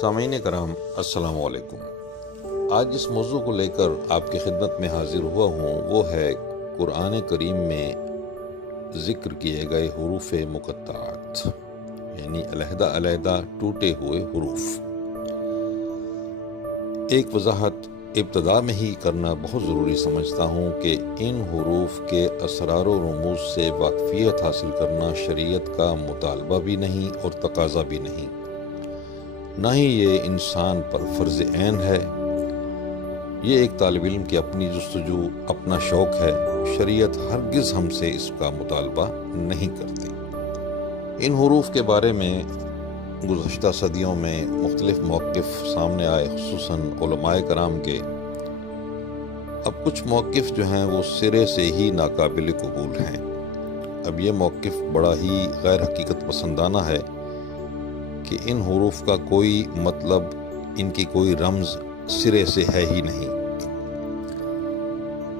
سامعین کرام السلام علیکم۔ آج جس موضوع کو لے کر آپ کی خدمت میں حاضر ہوا ہوں وہ ہے قرآن کریم میں ذکر کیے گئے حروف مقطعات، یعنی علیحدہ علیحدہ ٹوٹے ہوئے حروف۔ ایک وضاحت ابتدا میں ہی کرنا بہت ضروری سمجھتا ہوں کہ ان حروف کے اسرار و رموز سے واقفیت حاصل کرنا شریعت کا مطالبہ بھی نہیں اور تقاضا بھی نہیں، نہ ہی یہ انسان پر فرض عین ہے۔ یہ ایک طالب علم کی اپنی جستجو، اپنا شوق ہے۔ شریعت ہرگز ہم سے اس کا مطالبہ نہیں کرتی۔ ان حروف کے بارے میں گزشتہ صدیوں میں مختلف موقف سامنے آئے، خصوصاً علماء کرام کے۔ اب کچھ موقف جو ہیں وہ سرے سے ہی ناقابل قبول ہیں۔ اب یہ موقف بڑا ہی غیر حقیقت پسندانہ ہے کہ ان حروف کا کوئی مطلب، ان کی کوئی رمز سرے سے ہے ہی نہیں۔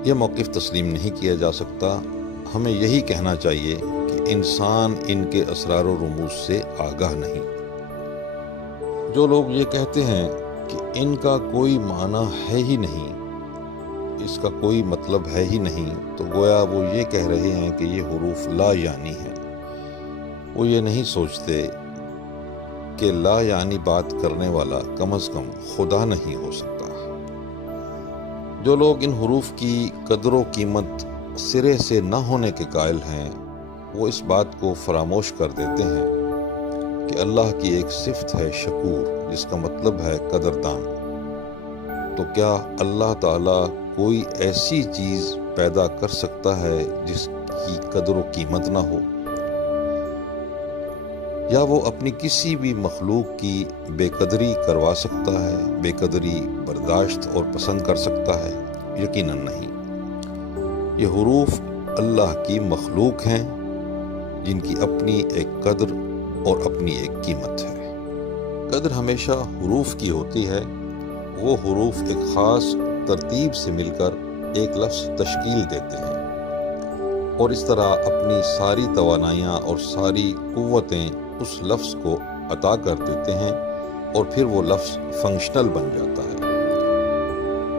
یہ موقف تسلیم نہیں کیا جا سکتا۔ ہمیں یہی کہنا چاہیے کہ انسان ان کے اسرار و رموز سے آگاہ نہیں۔ جو لوگ یہ کہتے ہیں کہ ان کا کوئی معنی ہے ہی نہیں، اس کا کوئی مطلب ہے ہی نہیں، تو گویا وہ یہ کہہ رہے ہیں کہ یہ حروف لا یعنی ہیں۔ وہ یہ نہیں سوچتے کہ لا یعنی بات کرنے والا کم از کم خدا نہیں ہو سکتا۔ جو لوگ ان حروف کی قدر و قیمت سرے سے نہ ہونے کے قائل ہیں، وہ اس بات کو فراموش کر دیتے ہیں کہ اللہ کی ایک صفت ہے شکور، جس کا مطلب ہے قدردان۔ تو کیا اللہ تعالیٰ کوئی ایسی چیز پیدا کر سکتا ہے جس کی قدر و قیمت نہ ہو؟ یا وہ اپنی کسی بھی مخلوق کی بے قدری کروا سکتا ہے، بے قدری برداشت اور پسند کر سکتا ہے؟ یقیناً نہیں۔ یہ حروف اللہ کی مخلوق ہیں، جن کی اپنی ایک قدر اور اپنی ایک قیمت ہے۔ قدر ہمیشہ حروف کی ہوتی ہے۔ وہ حروف ایک خاص ترتیب سے مل کر ایک لفظ تشکیل دیتے ہیں، اور اس طرح اپنی ساری توانائیاں اور ساری قوتیں اس لفظ کو عطا کر دیتے ہیں، اور پھر وہ لفظ فنکشنل بن جاتا ہے۔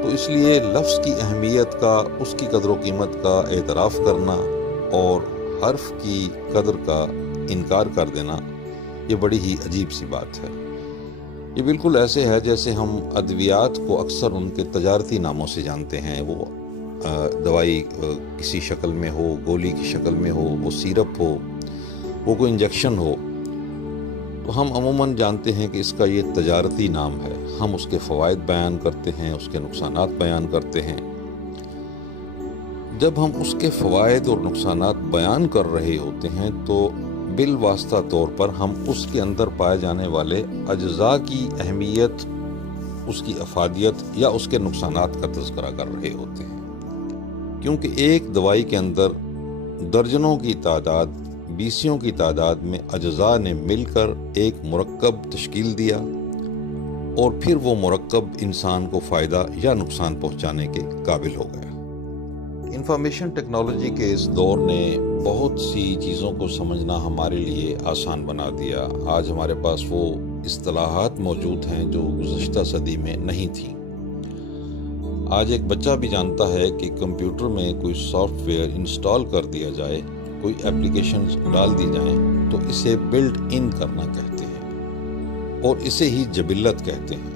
تو اس لیے لفظ کی اہمیت کا، اس کی قدر و قیمت کا اعتراف کرنا اور حرف کی قدر کا انکار کر دینا، یہ بڑی ہی عجیب سی بات ہے۔ یہ بالکل ایسے ہے جیسے ہم ادویات کو اکثر ان کے تجارتی ناموں سے جانتے ہیں۔ وہ دوائی کسی شکل میں ہو، گولی کی شکل میں ہو، وہ سیرپ ہو، وہ کوئی انجیکشن ہو، تو ہم عموماً جانتے ہیں کہ اس کا یہ تجارتی نام ہے۔ ہم اس کے فوائد بیان کرتے ہیں، اس کے نقصانات بیان کرتے ہیں۔ جب ہم اس کے فوائد اور نقصانات بیان کر رہے ہوتے ہیں تو بالواسطہ طور پر ہم اس کے اندر پائے جانے والے اجزاء کی اہمیت، اس کی افادیت یا اس کے نقصانات کا تذکرہ کر رہے ہوتے ہیں، کیونکہ ایک دوائی کے اندر درجنوں کی تعداد، بیسیوں کی تعداد میں اجزاء نے مل کر ایک مرکب تشکیل دیا، اور پھر وہ مرکب انسان کو فائدہ یا نقصان پہنچانے کے قابل ہو گیا۔ انفارمیشن ٹیکنالوجی کے اس دور نے بہت سی چیزوں کو سمجھنا ہمارے لیے آسان بنا دیا۔ آج ہمارے پاس وہ اصطلاحات موجود ہیں جو گزشتہ صدی میں نہیں تھیں۔ آج ایک بچہ بھی جانتا ہے کہ کمپیوٹر میں کوئی سافٹ ویئر انسٹال کر دیا جائے، کوئی اپلیکیشنز ڈال دی جائیں تو اسے بلٹ ان کرنا کہتے ہیں، اور اسے ہی جبلت کہتے ہیں۔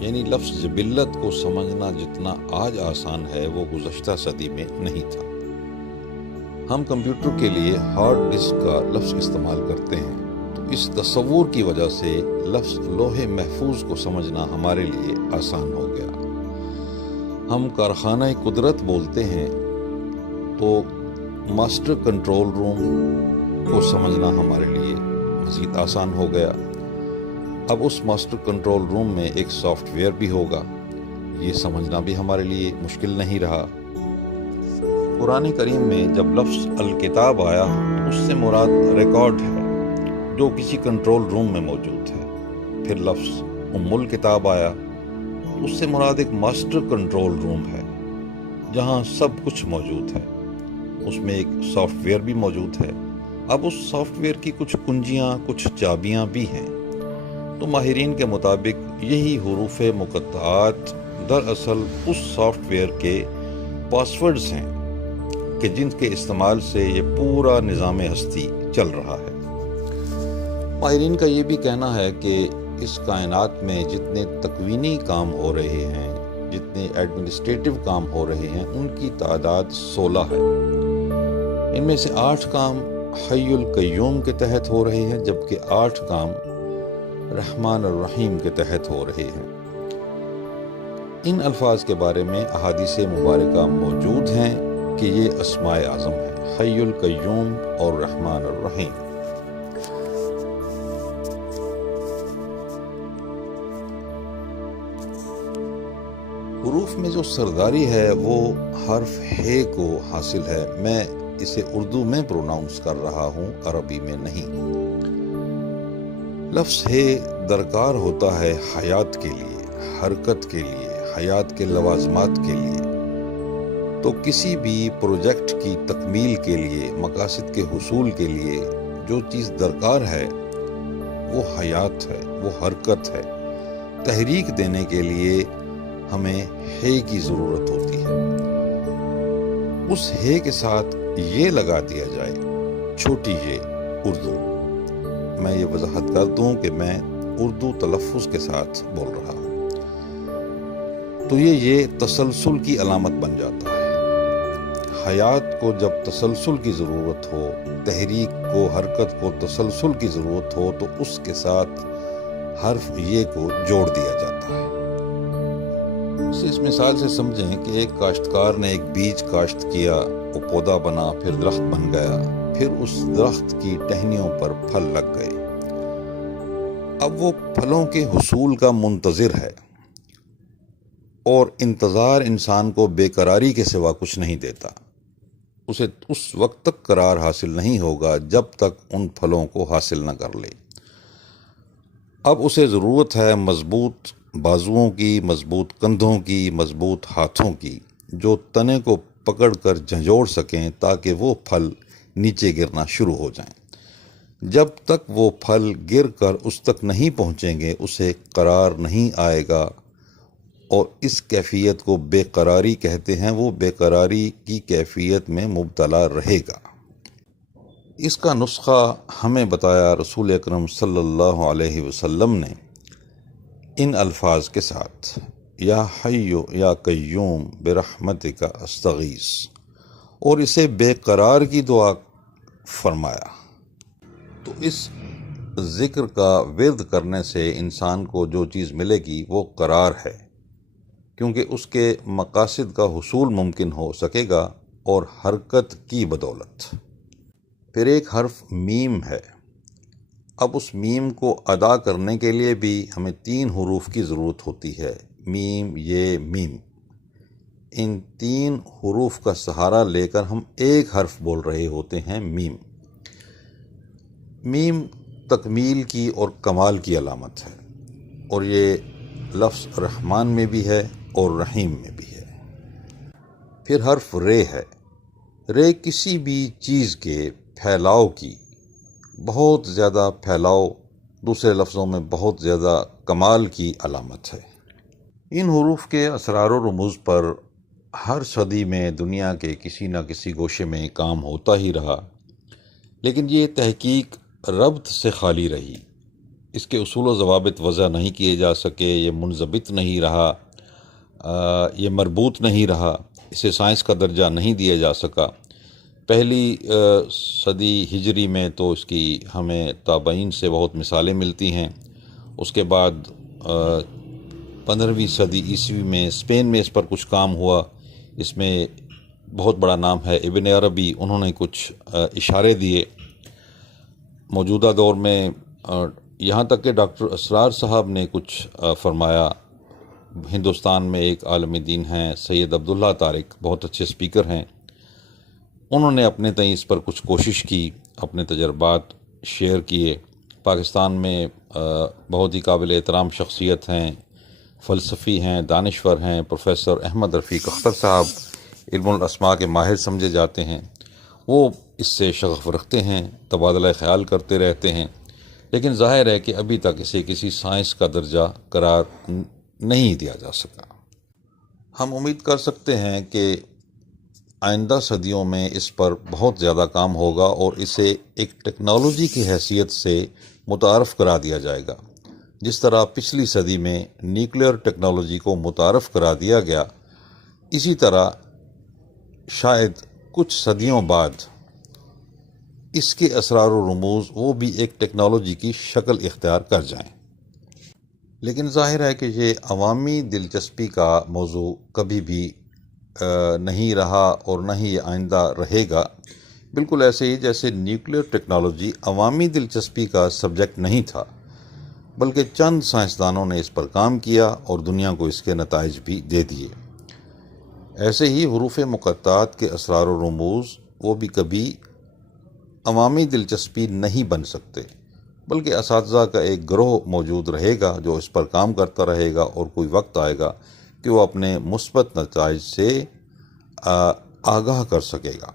یعنی لفظ جبلت کو سمجھنا جتنا آج آسان ہے، وہ گزشتہ صدی میں نہیں تھا۔ ہم کمپیوٹر کے لیے ہارڈ ڈسک کا لفظ استعمال کرتے ہیں، تو اس تصور کی وجہ سے لفظ لوح محفوظ کو سمجھنا ہمارے لیے آسان ہو گیا۔ ہم کارخانہ قدرت بولتے ہیں تو ماسٹر کنٹرول روم کو سمجھنا ہمارے لیے مزید آسان ہو گیا۔ اب اس ماسٹر کنٹرول روم میں ایک سافٹ ویئر بھی ہوگا، یہ سمجھنا بھی ہمارے لیے مشکل نہیں رہا۔ قرآن کریم میں جب لفظ الکتاب آیا تو اس سے مراد ریکارڈ ہے جو کسی کنٹرول روم میں موجود ہے۔ پھر لفظ الکتاب آیا تو اس سے مراد ایک ماسٹر کنٹرول روم ہے جہاں سب کچھ موجود ہے، اس میں ایک سافٹ ویئر بھی موجود ہے۔ اب اس سافٹ ویئر کی کچھ کنجیاں، کچھ چابیاں بھی ہیں، تو ماہرین کے مطابق یہی حروف مقطعات دراصل اس سافٹ ویئر کے پاسورڈز ہیں کہ جن کے استعمال سے یہ پورا نظام ہستی چل رہا ہے۔ ماہرین کا یہ بھی کہنا ہے کہ اس کائنات میں جتنے تکوینی کام ہو رہے ہیں، جتنے ایڈمنسٹریٹو کام ہو رہے ہیں، ان کی تعداد 16 ہے۔ ان میں سے 8 کام حی القیوم کے تحت ہو رہے ہیں، جبکہ 8 کام رحمان الرحیم کے تحت ہو رہے ہیں۔ ان الفاظ کے بارے میں احادیث مبارکہ موجود ہیں کہ یہ اسماء اعظم ہیں، حی القیوم اور رحمان الرحیم۔ حروف میں جو سرداری ہے وہ حرف ہے کو حاصل ہے۔ میں اسے اردو میں پروناؤنس کر رہا ہوں، عربی میں نہیں۔ لفظ ہے درکار ہوتا ہے حیات کے لیے، حرکت کے لیے، حیات کے لوازمات کے لیے۔ تو کسی بھی پروجیکٹ کی تکمیل کے لیے، مقاصد کے حصول کے لیے جو چیز درکار ہے وہ حیات ہے، وہ حرکت ہے۔ تحریک دینے کے لیے ہمیں ہے کی ضرورت ہوتی ہے۔ اس ہے کے ساتھ یہ لگا دیا جائے، چھوٹی یہ اردو۔ میں یہ وضاحت کر دوں کہ میں اردو تلفظ کے ساتھ بول رہا ہوں، تو یہ تسلسل کی علامت بن جاتا ہے۔ حیات کو جب تسلسل کی ضرورت ہو، تحریک کو، حرکت کو تسلسل کی ضرورت ہو، تو اس کے ساتھ حرف یہ کو جوڑ دیا جاتا ہے۔ اس مثال سے سمجھیں کہ ایک کاشتکار نے ایک بیج کاشت کیا، وہ پودا بنا، پھر درخت بن گیا، پھر اس درخت کی ٹہنیوں پر پھل لگ گئے۔ اب وہ پھلوں کے حصول کا منتظر ہے، اور انتظار انسان کو بے قراری کے سوا کچھ نہیں دیتا۔ اسے اس وقت تک قرار حاصل نہیں ہوگا جب تک ان پھلوں کو حاصل نہ کر لے۔ اب اسے ضرورت ہے مضبوط بازوؤں کی، مضبوط کندھوں کی، مضبوط ہاتھوں کی، جو تنے کو پکڑ کر جھنجھوڑ سکیں تاکہ وہ پھل نیچے گرنا شروع ہو جائیں۔ جب تک وہ پھل گر کر اس تک نہیں پہنچیں گے، اسے قرار نہیں آئے گا، اور اس کیفیت کو بے قراری کہتے ہیں۔ وہ بے قراری کی کیفیت میں مبتلا رہے گا۔ اس کا نسخہ ہمیں بتایا رسول اکرم صلی اللہ علیہ وسلم نے ان الفاظ کے ساتھ، یا حی یا قیوم برحمتک استغیث، اور اسے بے قرار کی دعا فرمایا۔ تو اس ذکر کا ورد کرنے سے انسان کو جو چیز ملے گی وہ قرار ہے، کیونکہ اس کے مقاصد کا حصول ممکن ہو سکے گا، اور حرکت کی بدولت۔ پھر ایک حرف میم ہے۔ اب اس میم کو ادا کرنے کے لیے بھی ہمیں 3 حروف کی ضرورت ہوتی ہے، میم، یہ، میم۔ ان 3 حروف کا سہارا لے کر ہم ایک حرف بول رہے ہوتے ہیں، میم۔ میم تکمیل کی اور کمال کی علامت ہے، اور یہ لفظ رحمان میں بھی ہے اور رحیم میں بھی ہے۔ پھر حرف رے ہے۔ رے کسی بھی چیز کے پھیلاؤ کی، بہت زیادہ پھیلاؤ، دوسرے لفظوں میں بہت زیادہ کمال کی علامت ہے۔ ان حروف کے اسرار و رموز پر ہر صدی میں دنیا کے کسی نہ کسی گوشے میں کام ہوتا ہی رہا، لیکن یہ تحقیق ربط سے خالی رہی۔ اس کے اصول و ضوابط وضع نہیں کیے جا سکے، یہ منضبط نہیں رہا، یہ مربوط نہیں رہا، اسے سائنس کا درجہ نہیں دیا جا سکا۔ پہلی صدی ہجری میں تو اس کی ہمیں تابعین سے بہت مثالیں ملتی ہیں۔ اس کے بعد 15ویں صدی عیسوی میں اسپین میں اس پر کچھ کام ہوا۔ اس میں بہت بڑا نام ہے ابن عربی، انہوں نے کچھ اشارے دیے۔ موجودہ دور میں یہاں تک کہ ڈاکٹر اسرار صاحب نے کچھ فرمایا۔ ہندوستان میں ایک عالم دین ہیں سید عبداللہ طارق، بہت اچھے اسپیکر ہیں، انہوں نے اپنے تئیں اس پر کچھ کوشش کی، اپنے تجربات شیئر کیے۔ پاکستان میں بہت ہی قابل احترام شخصیت ہیں، فلسفی ہیں، دانشور ہیں، پروفیسر احمد رفیق اختر صاحب علم الاسماء کے ماہر سمجھے جاتے ہیں۔ وہ اس سے شغف رکھتے ہیں، تبادلہ خیال کرتے رہتے ہیں، لیکن ظاہر ہے کہ ابھی تک اسے کسی سائنس کا درجہ قرار نہیں دیا جا سکا۔ ہم امید کر سکتے ہیں کہ آئندہ صدیوں میں اس پر بہت زیادہ کام ہوگا اور اسے ایک ٹیکنالوجی کی حیثیت سے متعارف کرا دیا جائے گا۔ جس طرح پچھلی صدی میں نیوکلیئر ٹیکنالوجی کو متعارف کرا دیا گیا، اسی طرح شاید کچھ صدیوں بعد اس کے اسرار و رموز وہ بھی ایک ٹیکنالوجی کی شکل اختیار کر جائیں۔ لیکن ظاہر ہے کہ یہ عوامی دلچسپی کا موضوع کبھی بھی نہیں رہا اور نہ ہی یہ آئندہ رہے گا، بالکل ایسے ہی جیسے نیوکلیئر ٹیکنالوجی عوامی دلچسپی کا سبجیکٹ نہیں تھا، بلکہ چند سائنسدانوں نے اس پر کام کیا اور دنیا کو اس کے نتائج بھی دے دیے۔ ایسے ہی حروف مقطعات کے اسرار و رموز وہ بھی کبھی عوامی دلچسپی نہیں بن سکتے، بلکہ اساتذہ کا ایک گروہ موجود رہے گا جو اس پر کام کرتا رہے گا، اور کوئی وقت آئے گا کہ وہ اپنے مثبت نتائج سے آگاہ کر سکے گا۔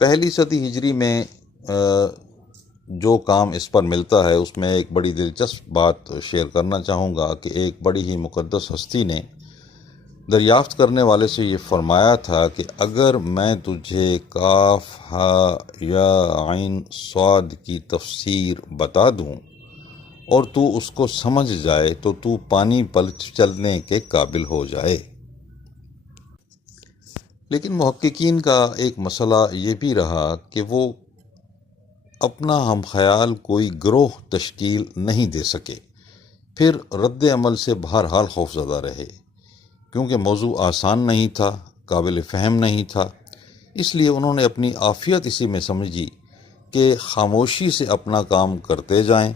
پہلی صدی ہجری میں جو کام اس پر ملتا ہے، اس میں ایک بڑی دلچسپ بات شیئر کرنا چاہوں گا کہ ایک بڑی ہی مقدس ہستی نے دریافت کرنے والے سے یہ فرمایا تھا کہ اگر میں تجھے کاف ہا یا عین صاد کی تفسیر بتا دوں اور تو اس کو سمجھ جائے تو تو پانی پر چلنے کے قابل ہو جائے۔ لیکن محققین کا ایک مسئلہ یہ بھی رہا کہ وہ اپنا ہم خیال کوئی گروہ تشکیل نہیں دے سکے، پھر رد عمل سے بہرحال خوفزدہ رہے، کیونکہ موضوع آسان نہیں تھا، قابل فہم نہیں تھا۔ اس لیے انہوں نے اپنی عافیت اسی میں سمجھی کہ خاموشی سے اپنا کام کرتے جائیں،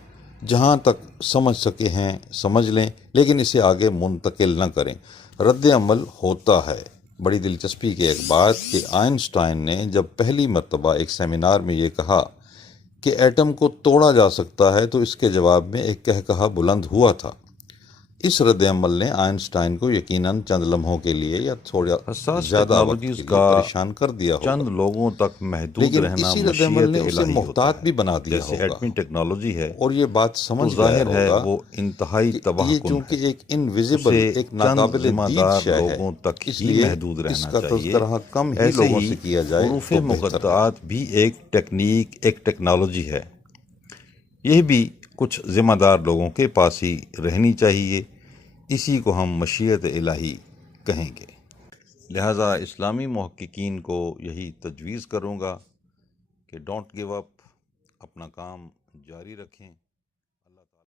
جہاں تک سمجھ سکے ہیں سمجھ لیں، لیکن اسے آگے منتقل نہ کریں۔ رد عمل ہوتا ہے۔ بڑی دلچسپی کی ایک بات کہ آئنسٹائن نے جب پہلی مرتبہ ایک سیمینار میں یہ کہا کہ ایٹم کو توڑا جا سکتا ہے، تو اس کے جواب میں ایک کہکہا بلند ہوا تھا۔ اس رد عمل نے آئنسٹائن کو یقیناً چند لمحوں کے لیے یا تھوڑا زیادہ وقت کے لیے پریشان کر دیا ہوگا، چند لوگوں تک محدود لیکن رہنا اسی رد عمل نے مشیت اسے الہی محتاط ہوتا ہے۔ بھی بنا دیا جیسے ہوگا، ایٹمی ٹیکنالوجی ہے اور یہ بات تو سمجھ گیا ظاہر ہے ہوگا وہ انتہائی کہ تباہ یہ کن چونکہ ہے، ایک انویزیبل، اسے ایک چند ناقابل ذمہ دید دار شے ہے، لوگوں تک اس ہی لیے محدود اس رہنا کا چاہیے۔ تذکرہ کم ہی ایسے لوگوں ہی سے کیا جائے حروف تو بہتر ہے۔ مقطعات بھی ایک ٹیکنیک، ایک ٹیکنالوجی ہے، یہ بھی کچھ ذمہ دار لوگوں کے پاس ہی رہنی چاہیے، اسی کو ہم مشیت الہی کہیں گے۔ لہٰذا اسلامی محققین کو یہی تجویز کروں گا کہ ڈونٹ گیو اپ، اپنا کام جاری رکھیں۔